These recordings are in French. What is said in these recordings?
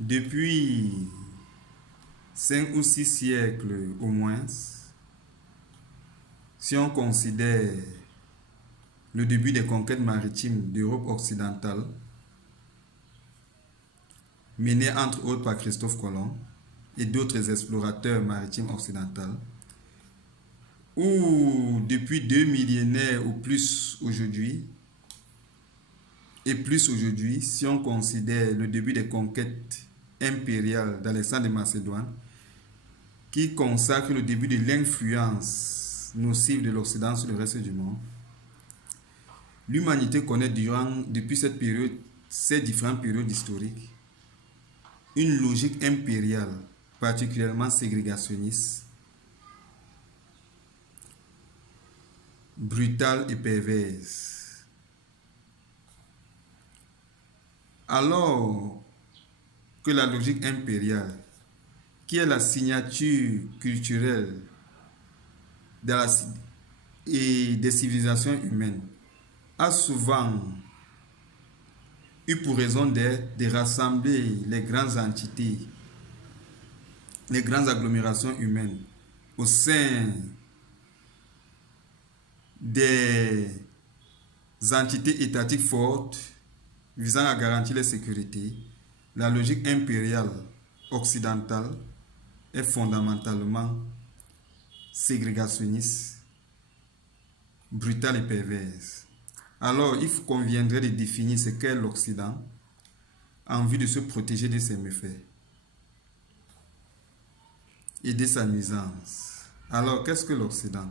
Depuis 5 ou 6 siècles au moins, si on considère le début des conquêtes maritimes d'Europe occidentale, menées entre autres par Christophe Colomb et d'autres explorateurs maritimes occidentaux, ou depuis 2 millénaires ou plus aujourd'hui, si on considère le début des conquêtes impériales d'Alexandre de Macédoine, qui consacre le début de l'influence nocive de l'Occident sur le reste du monde. L'humanité connaît depuis ces différentes périodes historiques, une logique impériale particulièrement ségrégationniste, brutale et perverse. Alors que la logique impériale, qui est la signature culturelle des civilisations humaines, a souvent eu pour raison d'être de rassembler les grandes entités, les grandes agglomérations humaines au sein des entités étatiques fortes visant à garantir la sécurité. La logique impériale occidentale est fondamentalement ségrégationniste, brutale et perverse. Alors, il conviendrait de définir ce qu'est l'Occident en vue de se protéger de ses méfaits et de sa nuisance. Alors, qu'est-ce que l'Occident?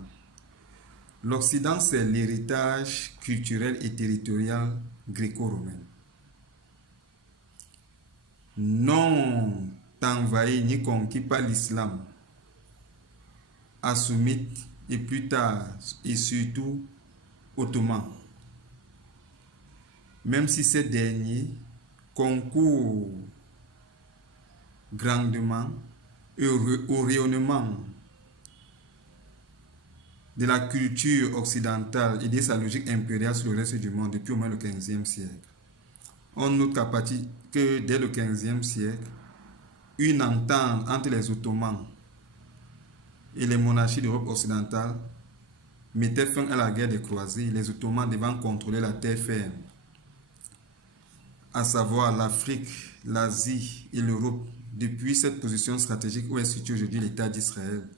L'Occident, c'est l'héritage culturel et territorial gréco-romain. Non envahi ni conquis par l'islam, assoumite et plus tard et surtout ottoman. Même si ces derniers concourent grandement au rayonnement de la culture occidentale et de sa logique impériale sur le reste du monde depuis au moins le XVe siècle. On note que dès le XVe siècle, une entente entre les Ottomans et les monarchies d'Europe occidentale mettait fin à la guerre des croisés, les Ottomans devant contrôler la terre ferme, à savoir l'Afrique, l'Asie et l'Europe, depuis cette position stratégique où est situé aujourd'hui l'État d'Israël.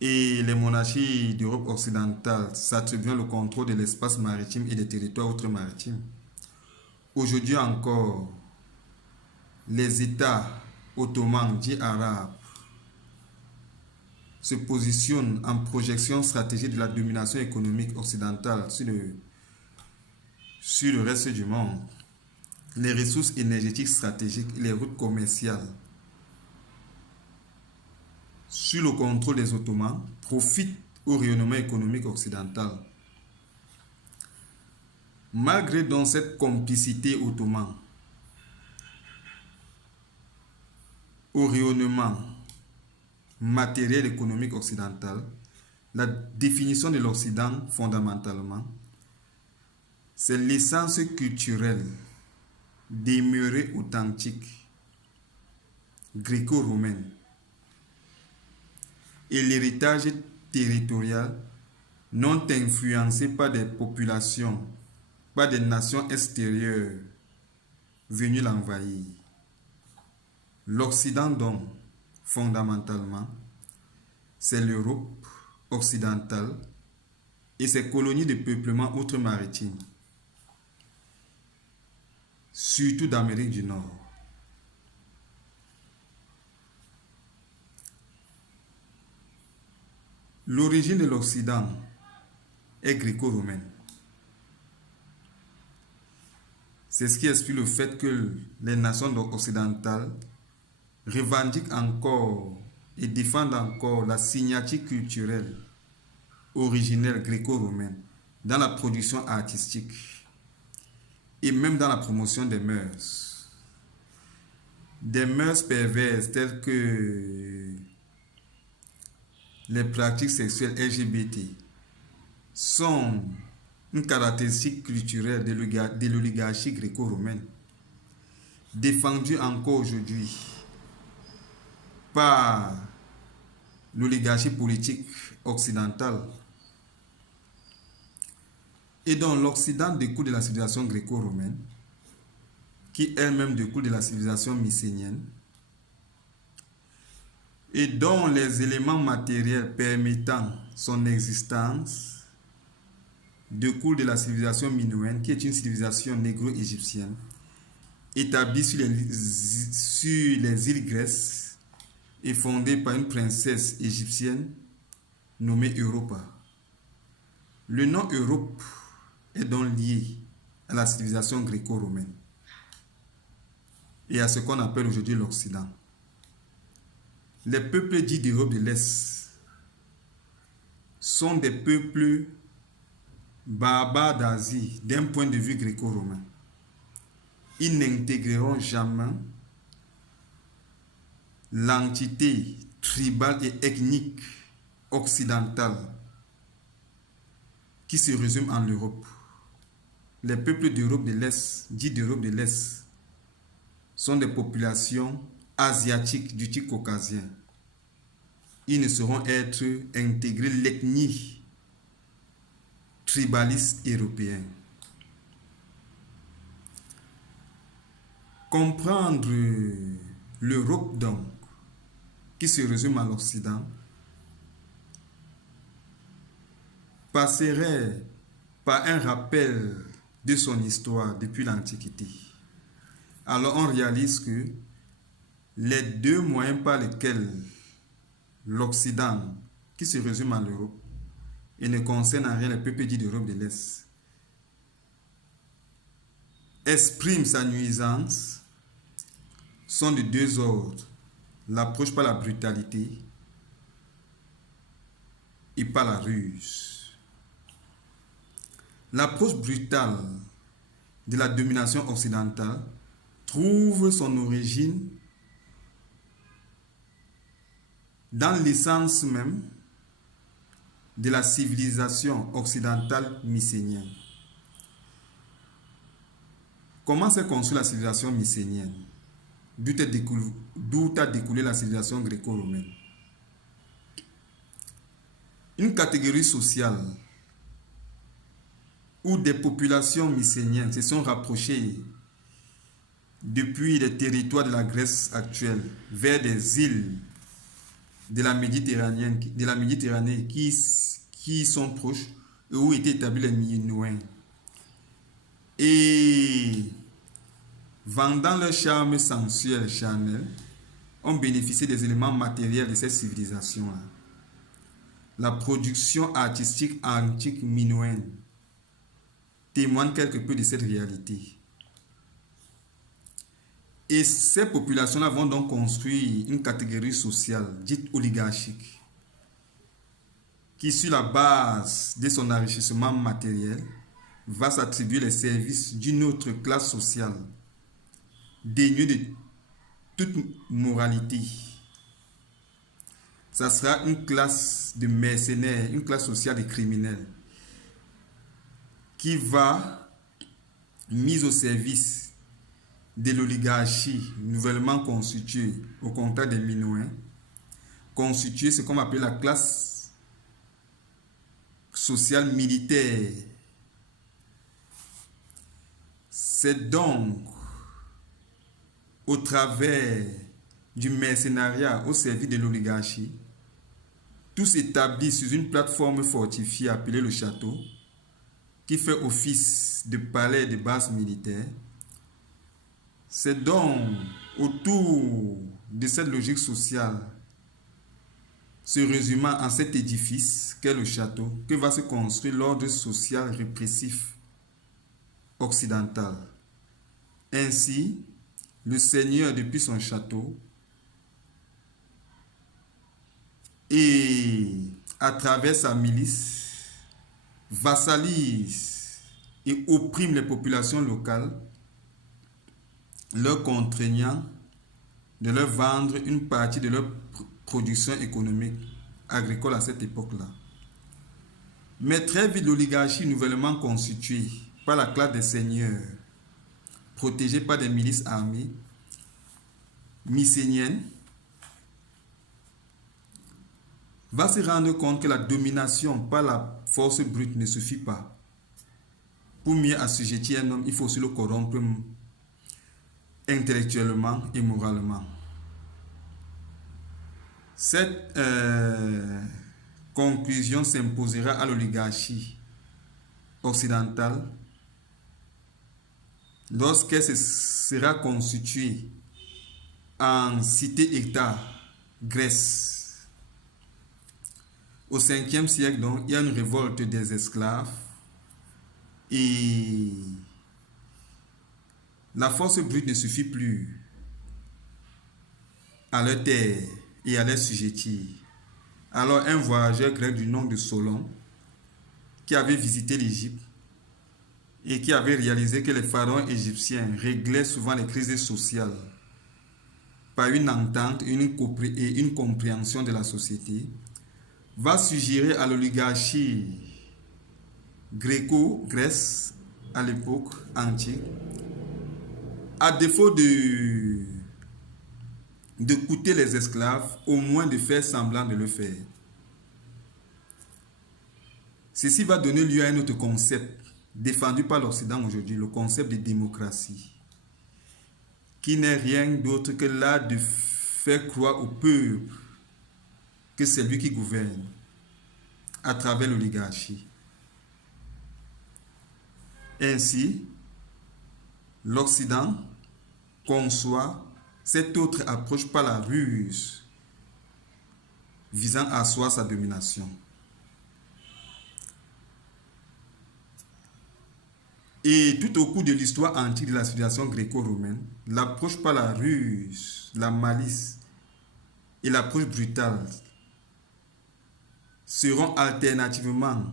Et les monarchies d'Europe occidentale s'attribuant le contrôle de l'espace maritime et des territoires outre-maritimes. Aujourd'hui encore, les États ottomans dits arabes se positionnent en projection stratégique de la domination économique occidentale sur le reste du monde. Les ressources énergétiques stratégiques et les routes commerciales sous le contrôle des Ottomans profitent au rayonnement économique occidental. Malgré donc cette complicité ottomane au rayonnement matériel économique occidental, la définition de l'Occident fondamentalement, c'est l'essence culturelle demeurée authentique gréco-romaine et l'héritage territorial non influencé par des populations, par des nations extérieures venues l'envahir. L'Occident donc, fondamentalement, c'est l'Europe occidentale et ses colonies de peuplement outre-maritime, surtout d'Amérique du Nord. L'origine de l'Occident est gréco-romaine. C'est ce qui explique le fait que les nations occidentales revendiquent encore et défendent encore la signature culturelle originelle gréco-romaine dans la production artistique et même dans la promotion des mœurs. Des mœurs perverses telles que les pratiques sexuelles LGBT sont une caractéristique culturelle de l'oligarchie gréco-romaine. défendue encore aujourd'hui par l'oligarchie politique occidentale, et dont l'Occident découle de la civilisation gréco-romaine, qui elle-même découle de la civilisation mycénienne, et dont les éléments matériels permettant son existence découlent de la civilisation minoenne, qui est une civilisation négro-égyptienne, établie sur les îles Grèce et fondée par une princesse égyptienne nommée Europa. Le nom Europe est donc lié à la civilisation gréco-romaine et à ce qu'on appelle aujourd'hui l'Occident. Les peuples dits d'Europe de l'Est sont des peuples barbares d'Asie d'un point de vue gréco-romain. Ils n'intégreront jamais l'entité tribale et ethnique occidentale qui se résume en l'Europe. Les peuples d'Europe de l'Est, dits d'Europe de l'Est, sont des populations asiatiques du type caucasien. Ils ne sauront être intégrés l'ethnie tribaliste européenne. Comprendre l'Europe donc, qui se résume à l'Occident, passerait par un rappel de son histoire depuis l'Antiquité. Alors on réalise que les deux moyens par lesquels l'Occident, qui se résume à l'Europe, et ne concerne en rien les peuples dits d'Europe de l'Est, exprime sa nuisance, sont de deux ordres. L'approche par la brutalité et par la ruse. L'approche brutale de la domination occidentale trouve son origine dans l'essence même de la civilisation occidentale mycénienne. Comment s'est construite la civilisation mycénienne? D'où a découlé la civilisation gréco-romaine? Une catégorie sociale où des populations mycéniennes se sont rapprochées depuis les territoires de la Grèce actuelle vers des îles de la Méditerranée qui sont proches et où étaient établis les Minoens. Et vendant leur charme sensuel charnel, ont bénéficié des éléments matériels de cette civilisation-là. La production artistique antique minoenne témoigne quelque peu de cette réalité. Et ces populations-là vont donc construire une catégorie sociale dite oligarchique qui, sur la base de son enrichissement matériel, va s'attribuer les services d'une autre classe sociale dénuée de toute moralité. Ça sera une classe de mercenaires, une classe sociale de criminels qui va mise au service de l'oligarchie nouvellement constituée au contact des Minoens, constituer ce qu'on appelle la classe sociale militaire. C'est donc au travers du mercenariat au service de l'oligarchie, tous établis sur une plateforme fortifiée appelée le château, qui fait office de palais de base militaire. C'est donc autour de cette logique sociale, se résumant en cet édifice qu'est le château, que va se construire l'ordre social répressif occidental. Ainsi, le seigneur depuis son château et à travers sa milice vassalise et opprime les populations locales, leur contraignant de leur vendre une partie de leur production économique agricole à cette époque-là. Mais très vite, l'oligarchie nouvellement constituée par la classe des seigneurs, protégée par des milices armées, mycénienne va se rendre compte que la domination par la force brute ne suffit pas. Pour mieux assujettir un homme, il faut aussi le corrompre intellectuellement et moralement. Cette conclusion s'imposera à l'oligarchie occidentale lorsqu'elle sera constituée en cité-État Grèce. Au 5e siècle, donc, il y a une révolte des esclaves et la force brute ne suffit plus à leur taire et à leur sujettir. Alors un voyageur grec du nom de Solon, qui avait visité l'Égypte et qui avait réalisé que les pharaons égyptiens réglaient souvent les crises sociales par une entente et une compréhension de la société, va suggérer à l'oligarchie gréco-grèce à l'époque antique, à défaut de coûter les esclaves, au moins de faire semblant de le faire. Ceci va donner lieu à un autre concept défendu par l'Occident aujourd'hui, le concept de démocratie, qui n'est rien d'autre que l'art de faire croire au peuple que c'est lui qui gouverne à travers l'oligarchie. Ainsi, l'Occident conçoit cette autre approche par la ruse visant à asseoir sa domination. Et tout au cours de l'histoire antique de la civilisation gréco-romaine, l'approche par la ruse, la malice et l'approche brutale seront alternativement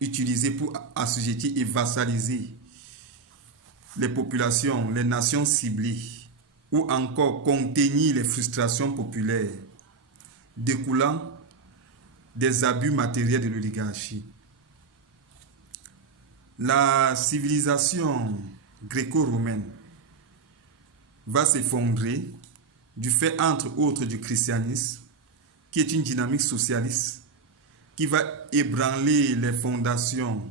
utilisées pour assujettir et vassaliser les populations, les nations ciblées, ou encore contenir les frustrations populaires découlant des abus matériels de l'oligarchie. La civilisation gréco-romaine va s'effondrer du fait, entre autres, du christianisme, qui est une dynamique socialiste qui va ébranler les fondations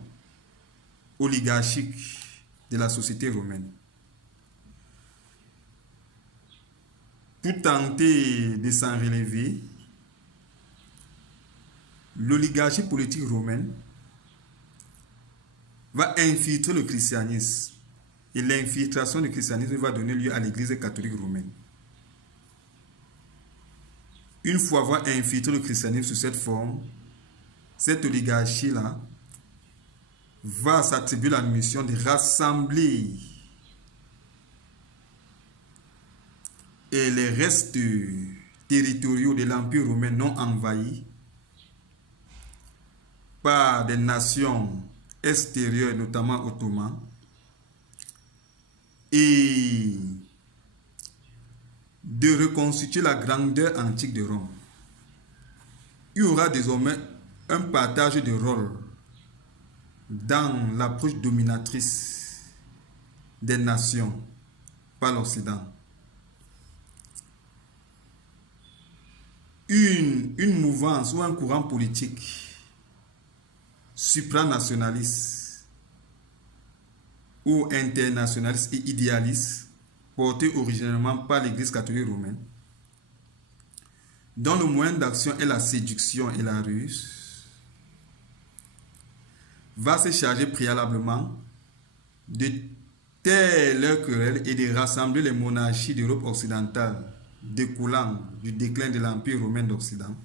oligarchiques de la société romaine. Pour tenter de s'en relever, l'oligarchie politique romaine va infiltrer le christianisme. Et l'infiltration du christianisme va donner lieu à l'Église catholique romaine. Une fois avoir infiltré le christianisme sous cette forme, cette oligarchie-là va s'attribuer la mission de rassembler les restes territoriaux de l'Empire romain non envahis par des nations extérieures, notamment ottomans, et de reconstituer la grandeur antique de Rome. Il y aura désormais un partage de rôles dans l'approche dominatrice des nations par l'Occident. Une mouvance ou un courant politique supranationaliste ou internationaliste et idéaliste porté originellement par l'Église catholique romaine, dont le moyen d'action est la séduction et la ruse, va se charger préalablement de taire leurs querelles et de rassembler les monarchies d'Europe occidentale découlant du déclin de l'Empire romain d'Occident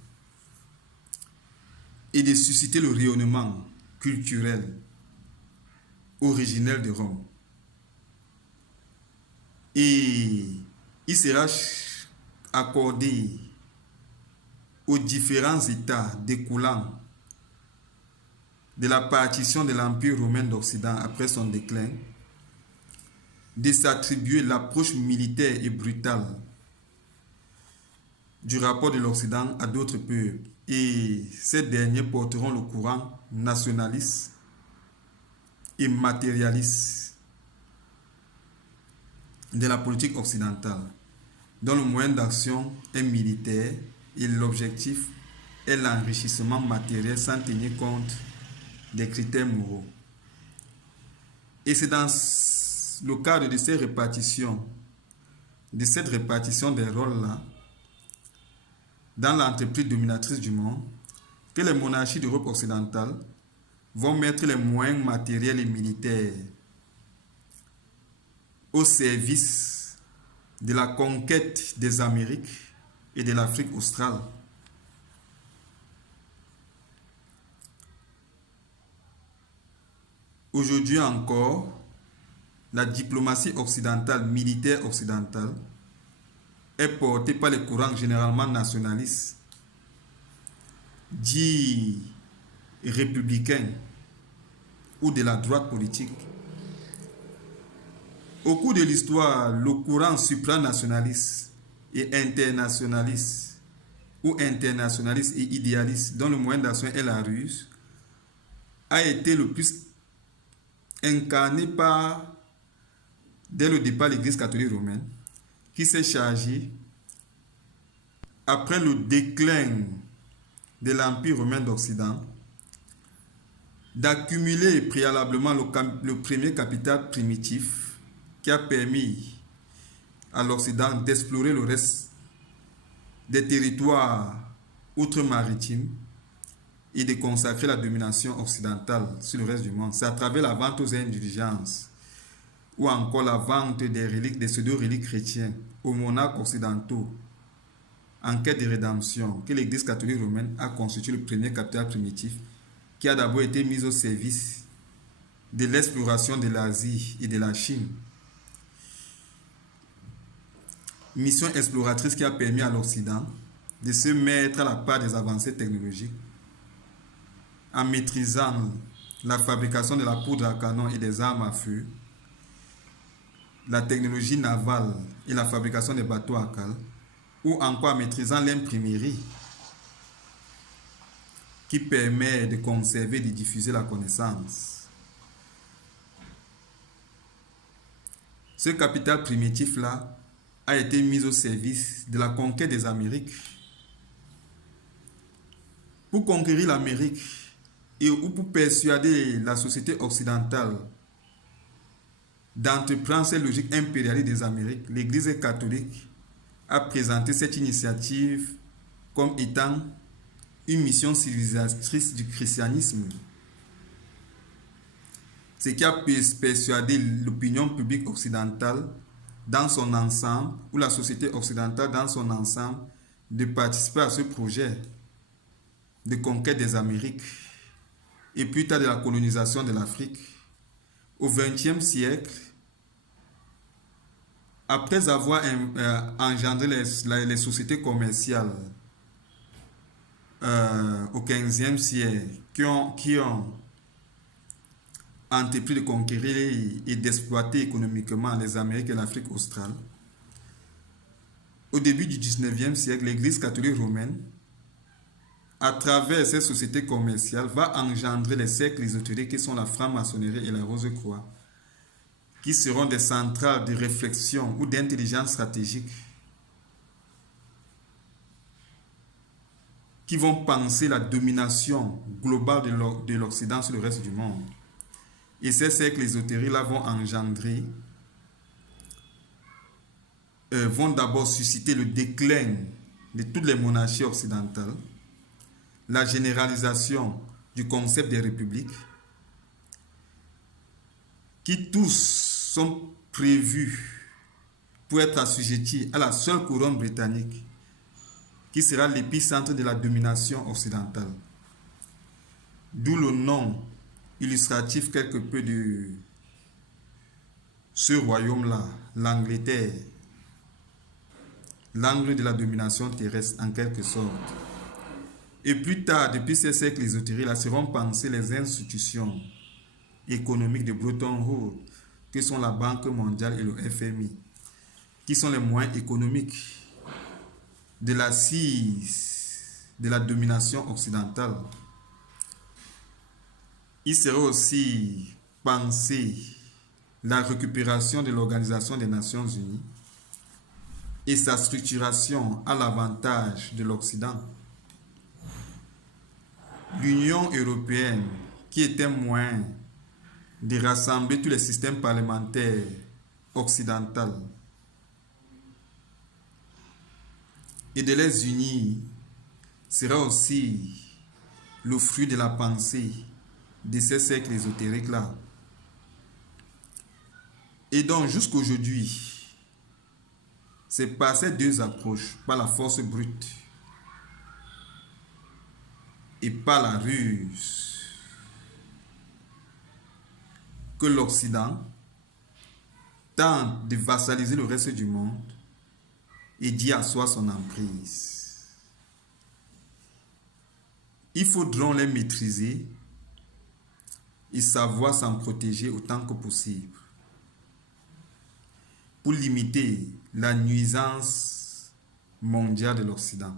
et de susciter le rayonnement culturel originel de Rome. Et il sera accordé aux différents États découlant de la partition de l'Empire romain d'Occident après son déclin de s'attribuer l'approche militaire et brutale du rapport de l'Occident à d'autres peuples. Et ces derniers porteront le courant nationaliste et matérialiste de la politique occidentale. dont le moyen d'action est militaire et l'objectif est l'enrichissement matériel sans tenir compte des critères moraux. Et c'est dans le cadre de cette répartition des rôles-là, dans l'entreprise dominatrice du monde, que les monarchies d'Europe occidentale vont mettre les moyens matériels et militaires au service de la conquête des Amériques et de l'Afrique australe. Aujourd'hui encore, la diplomatie occidentale, militaire occidentale, est portée par les courants généralement nationalistes, dits républicains ou de la droite politique. Au cours de l'histoire, le courant supranationaliste et internationaliste ou internationaliste et idéaliste, dont le moyen d'action est la ruse, a été le plus incarné par, dès le départ, l'Église catholique romaine, qui s'est chargée, après le déclin de l'Empire romain d'Occident, d'accumuler préalablement le premier capital primitif qui a permis à l'Occident d'explorer le reste des territoires outre-maritimes et de consacrer la domination occidentale sur le reste du monde. C'est à travers la vente aux indulgences ou encore la vente des reliques, des pseudo-reliques chrétiennes aux monarques occidentaux en quête de rédemption que l'Église catholique romaine a constitué le premier capital primitif qui a d'abord été mis au service de l'exploration de l'Asie et de la Chine. Mission exploratrice qui a permis à l'Occident de se mettre à la part des avancées technologiques en maîtrisant la fabrication de la poudre à canon et des armes à feu, la technologie navale et la fabrication des bateaux à cale, ou encore en maîtrisant l'imprimerie qui permet de conserver et de diffuser la connaissance. Ce capital primitif-là a été mis au service de la conquête des Amériques. Pour conquérir l'Amérique ou pour persuader la société occidentale d'entreprendre cette logique impérialiste des Amériques, l'Église catholique a présenté cette initiative comme étant une mission civilisatrice du christianisme. Ce qui a persuadé l'opinion publique occidentale dans son ensemble, ou la société occidentale dans son ensemble, de participer à ce projet de conquête des Amériques et plus tard de la colonisation de l'Afrique. Au XXe siècle, après avoir engendré les sociétés commerciales au XVe siècle, qui ont entrepris de conquérir et d'exploiter économiquement les Amériques et l'Afrique australe, au début du XIXe siècle, l'Église catholique romaine, à travers ces sociétés commerciales, va engendrer les cercles ésotériques qui sont la franc-maçonnerie et la Rose-Croix, qui seront des centrales de réflexion ou d'intelligence stratégique, qui vont penser la domination globale de l'Occident sur le reste du monde. Et ces cercles ésotériques-là vont engendrer, vont d'abord susciter le déclin de toutes les monarchies occidentales, la généralisation du concept des républiques, qui tous sont prévus pour être assujettis à la seule couronne britannique, qui sera l'épicentre de la domination occidentale. D'où le nom illustratif quelque peu de ce royaume-là, l'Angleterre, l'angle de la domination terrestre en quelque sorte. Et plus tard, depuis ces siècles ésotériques-là, seront pensées les institutions économiques de Bretton Woods, que sont la Banque mondiale et le FMI, qui sont les moyens économiques de l'assise de la domination occidentale. Il serait aussi pensé la récupération de l'Organisation des Nations Unies et sa structuration à l'avantage de l'Occident. L'Union européenne, qui était moins de rassembler tous les systèmes parlementaires occidentaux et de les unir, sera aussi le fruit de la pensée de ces cercles ésotériques-là. Et donc, jusqu'aujourd'hui, c'est par ces deux approches, par la force brute et par la ruse, que l'Occident tente de vassaliser le reste du monde et d'y asseoir son emprise. Il faudra les maîtriser et savoir s'en protéger autant que possible pour limiter la nuisance mondiale de l'Occident.